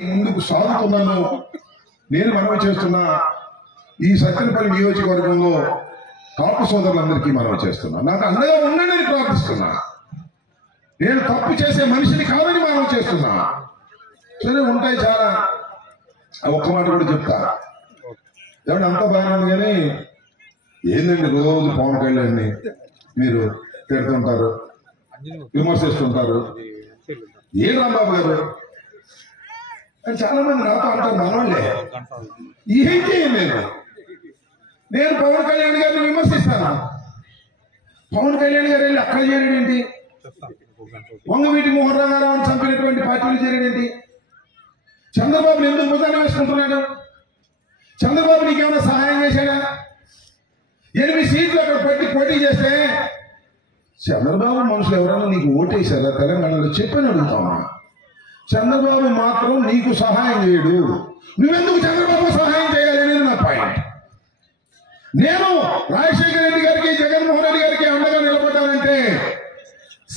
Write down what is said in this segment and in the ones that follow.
ముందుకు సాగుతున్నాను. నేను మనవి చేస్తున్నా, ఈ సత్తెనపల్లి నియోజకవర్గంలో కాపు సోదరులందరికీ మనవి చేస్తున్నా, నాకు అండగా ఉండండి ప్రార్థిస్తున్నా. నేను తప్పు చేసే మనిషిని కాదని మనవి చేస్తున్నా. సరే ఉంటాయి చాలా, ఒక్క మాట కూడా చెప్తా. ఏమంటే అంతా బాగానే ఉంది, కానీ ఏంటండి రోజు పవన్ కళ్యాణ్ని మీరు తిడుతుంటారు, విమర్శిస్తుంటారు. ఏం రాంబాబు గారు అని చాలా మంది నాతో అంటారు, మనవాళ్ళే. ఏంటి నేను పవన్ కళ్యాణ్ గారిని విమర్శిస్తాను. పవన్ కళ్యాణ్ గారు వెళ్ళి అక్కడ చేరేంటి? వంగవీటి మోహన్ రామారావుని చంపినటువంటి పార్టీలు చేరేంటి? చంద్రబాబుని ఎందుకు ముద్దాన్ని వేసుకుంటున్నాడు? చంద్రబాబు నీకేమైనా సహాయం చేశాడా? 8 సీట్లు అక్కడ పోటీ చేస్తే చంద్రబాబు మనుషులు ఎవరైనా నీకు ఓటేశారా తెలంగాణలో చెప్పని అడుగుతామా? చంద్రబాబు మాత్రం నీకు సహాయం చేయడు. నువ్వెందుకు చంద్రబాబు సహాయం చేయాలి అనేది నా పాయింట్. నేను రాజశేఖర రెడ్డి గారికి, జగన్మోహన్ రెడ్డి గారికి అండగా నిలబడ్డానంటే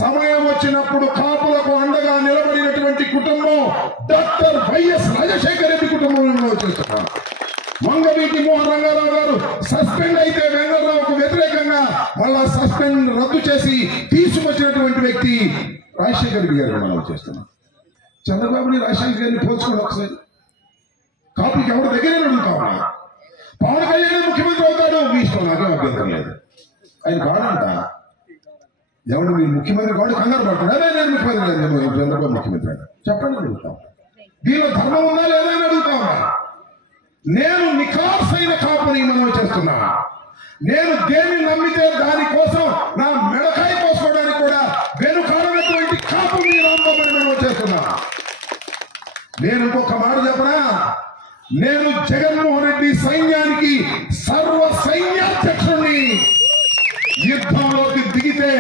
సమయం వచ్చినప్పుడు కాపులకు అండగా నిలబడినటువంటి కుటుంబం డాక్టర్ వైఎస్ రాజశేఖర రెడ్డి కుటుంబంలో చేస్తున్నాను. వంగవీటి మోహన్ రంగారావు గారు సస్పెండ్ అయితే వెంకటరావుకు వ్యతిరేకంగా మళ్ళా సస్పెండ్ రద్దు చేసి తీసుకొచ్చినటువంటి వ్యక్తి రాజశేఖర రెడ్డి గారిని మనం చేస్తున్నాం. చంద్రబాబుని రాజశేఖర గారిని పోల్చుకోండి ఒకసారి. కాపుకి ఎవరి దగ్గర అడుగుతా ఉన్నా. పవన్ కళ్యాణ్ ముఖ్యమంత్రి అవుతాడు, మీ ఇష్టం, నాకేం అభ్యంతరం లేదు. ఆయన కాడంట. ఎవరు మీరు ముఖ్యమంత్రి కాదు, కంగారు పడతాడు. అదే నేను ముఖ్యమంత్రి, చంద్రబాబు ముఖ్యమంత్రి అంట. చెప్పండి అడుగుతాం. దీనిలో ధర్మం ఉందా లేదా అని అడుగుతా ఉన్నా. నేను నిఖార్సైన కాపుని మనం చేస్తున్నా. నేను దేన్ని నమ్మితే దానికోసం నా మెడకాయ కోసుకోవడానికి కూడా వెనుకాడనటువంటి కాపుని రాంబాబుని మనం చేస్తున్నా. నేను ఇంకొక మాట చెప్పనా, నేను జగన్మోహన్ రెడ్డి సైన్యానికి సర్వ సైన్యాధ్యక్షుడిని. యుద్ధంలోకి దిగితే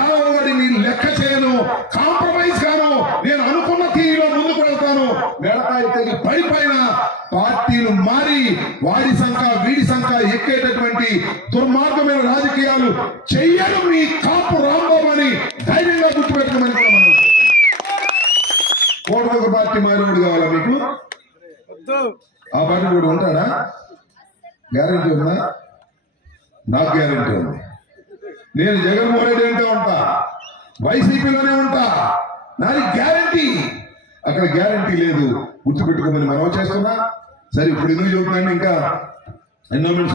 ఎవరిని లెక్క చేయను, కాంప్రమైజ్ కాను. నేను అనుకున్న తీరులో ముందుకు వెళ్తాను. మెడకాయ తెగి పడిపోయిన పార్టీలు మారి వాడి సంఖ వీడి సంఖ ఎక్కేటటువంటి దుర్మార్గమైన రాజకీయాలు చెయ్యడం మీ కాపు రాంబాబు అని ధైర్యంగా గుర్తుపెట్టుకోమని కూడా మనం. కోటొక పార్టీ మారివాడు కావాలా మీకు? ఆ పార్టీ కూడా ఉంటాడా? గ్యారెంటీ ఉందా? నాకు గ్యారెంటీ ఉంది. నేను జగన్మోహన్ రెడ్డి అంటే ఉంటా, వైసీపీలోనే ఉంటా, నాది గ్యారెంటీ. అక్కడ గ్యారెంటీ లేదు, గుర్తుపెట్టుకోమని మనం చేస్తున్నా. సరే, ఇప్పుడు ఎందుకు చెబుతున్నాను, ఇంకా ఎన్నో